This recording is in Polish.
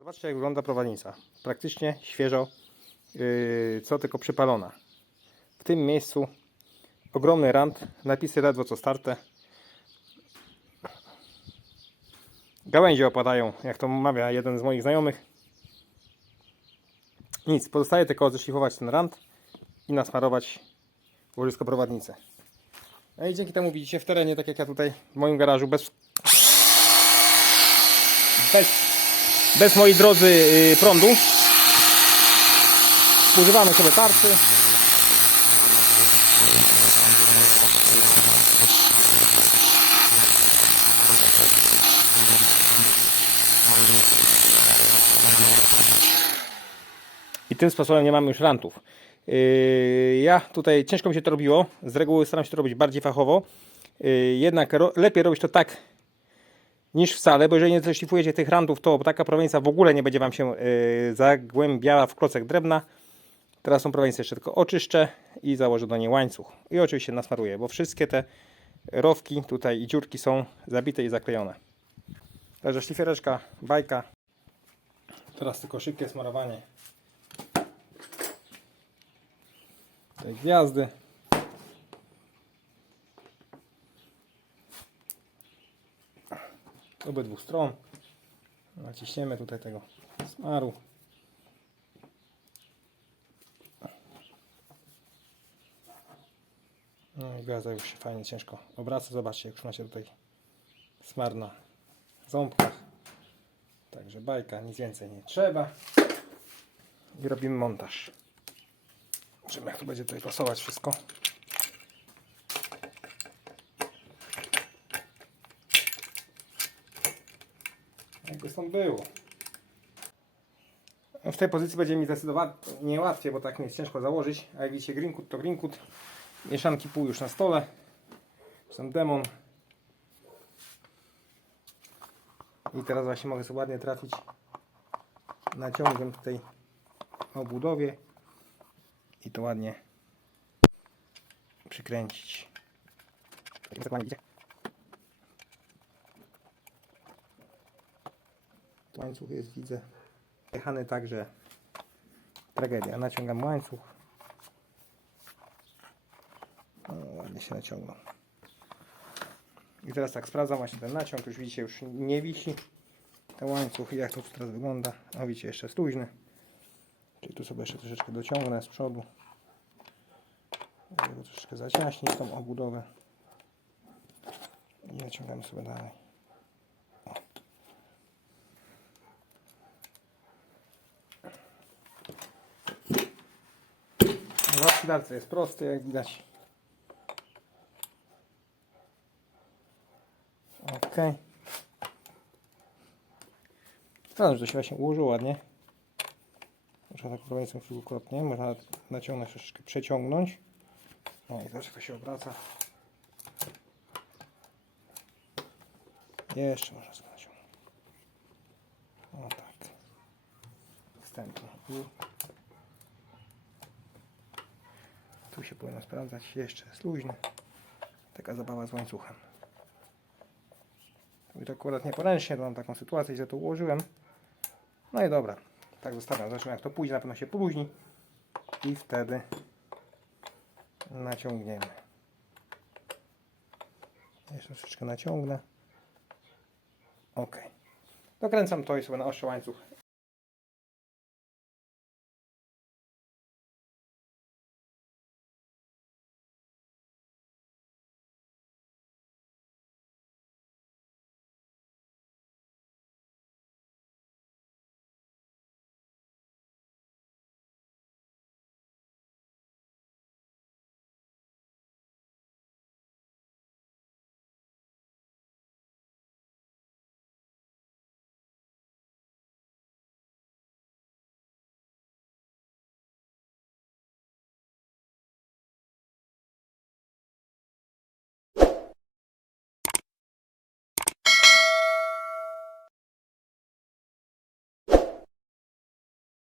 Zobaczcie jak wygląda prowadnica. Praktycznie świeżo, yy, co tylko przypalona. W tym miejscu ogromny rant, napisy ledwo co starte. Gałęzie opadają, jak to mawia jeden z moich znajomych. Nic, pozostaje tylko zeszlifować ten rant i nasmarować łożysko prowadnicy. No i dzięki temu widzicie w terenie, tak jak ja tutaj w moim garażu, bez, bez, bez moi drodzy yy, prądu. Używamy sobie tarczy. I tym sposobem nie mamy już rantów. Yy, Ja tutaj ciężko mi się to robiło. Z reguły staram się to robić bardziej fachowo. Yy, Jednak lepiej robić to tak niż wcale, bo jeżeli nie zeszlifujecie tych rantów, to taka prowincia w ogóle nie będzie Wam się yy, zagłębiała w klocek drewna. Teraz tą prowincję jeszcze tylko oczyszczę i założę do niej łańcuch. I oczywiście nasmaruję, bo wszystkie te rowki tutaj i dziurki są zabite i zaklejone. Także szlifiereczka, bajka. Teraz tylko szybkie smarowanie tej gwiazdy. Obydwu stron. Naciśniemy tutaj tego smaru. No i gwiazda już się fajnie ciężko obraca. Zobaczcie, jak już macie tutaj smar na ząbkach. Także bajka, nic więcej nie trzeba. I robimy montaż. Zobaczymy, jak to będzie tutaj pasować wszystko. Jakby stąd było. W tej pozycji będzie mi zdecydowanie niełatwiej, bo tak mi jest ciężko założyć. A jak widzicie, Greenwood to Greenwood. Mieszanki pół już na stole. Są demon. I teraz właśnie mogę sobie ładnie trafić naciągiem tej obudowie i to ładnie przykręcić. Tak ładnie idzie. Łańcuch jest, widzę, jechany także tragedia. Naciągam łańcuch. O, ładnie się naciągnął. I teraz tak sprawdzam właśnie ten naciąg. Już widzicie, już nie wisi ten łańcuch. Jak to teraz wygląda? O, widzicie, jeszcze jest luźny. Czyli tu sobie jeszcze troszeczkę dociągnę z przodu. Żeby troszeczkę zaciaśnić tą obudowę. I naciągamy sobie dalej. O. Oscylacji jest prosty, jak widać. Ok. Teraz już to się właśnie ułożyło ładnie. Można tak prowadzić kilkukrotnie. Można naciągnąć, troszeczkę przeciągnąć. O i zobacz jak to się obraca. Jeszcze można naciągnąć. O tak. Wstępnie. I tu się powinno sprawdzać. Jeszcze jest luźny. Taka zabawa z łańcuchem. I to akurat nieporęcznie, to mam taką sytuację, że to ułożyłem. No i dobra, tak zostawiam. Zobaczymy jak to pójdzie, na pewno się poluźni i wtedy naciągniemy. Jeszcze troszeczkę naciągnę. Ok. Dokręcam to i sobie na ostrze łańcuch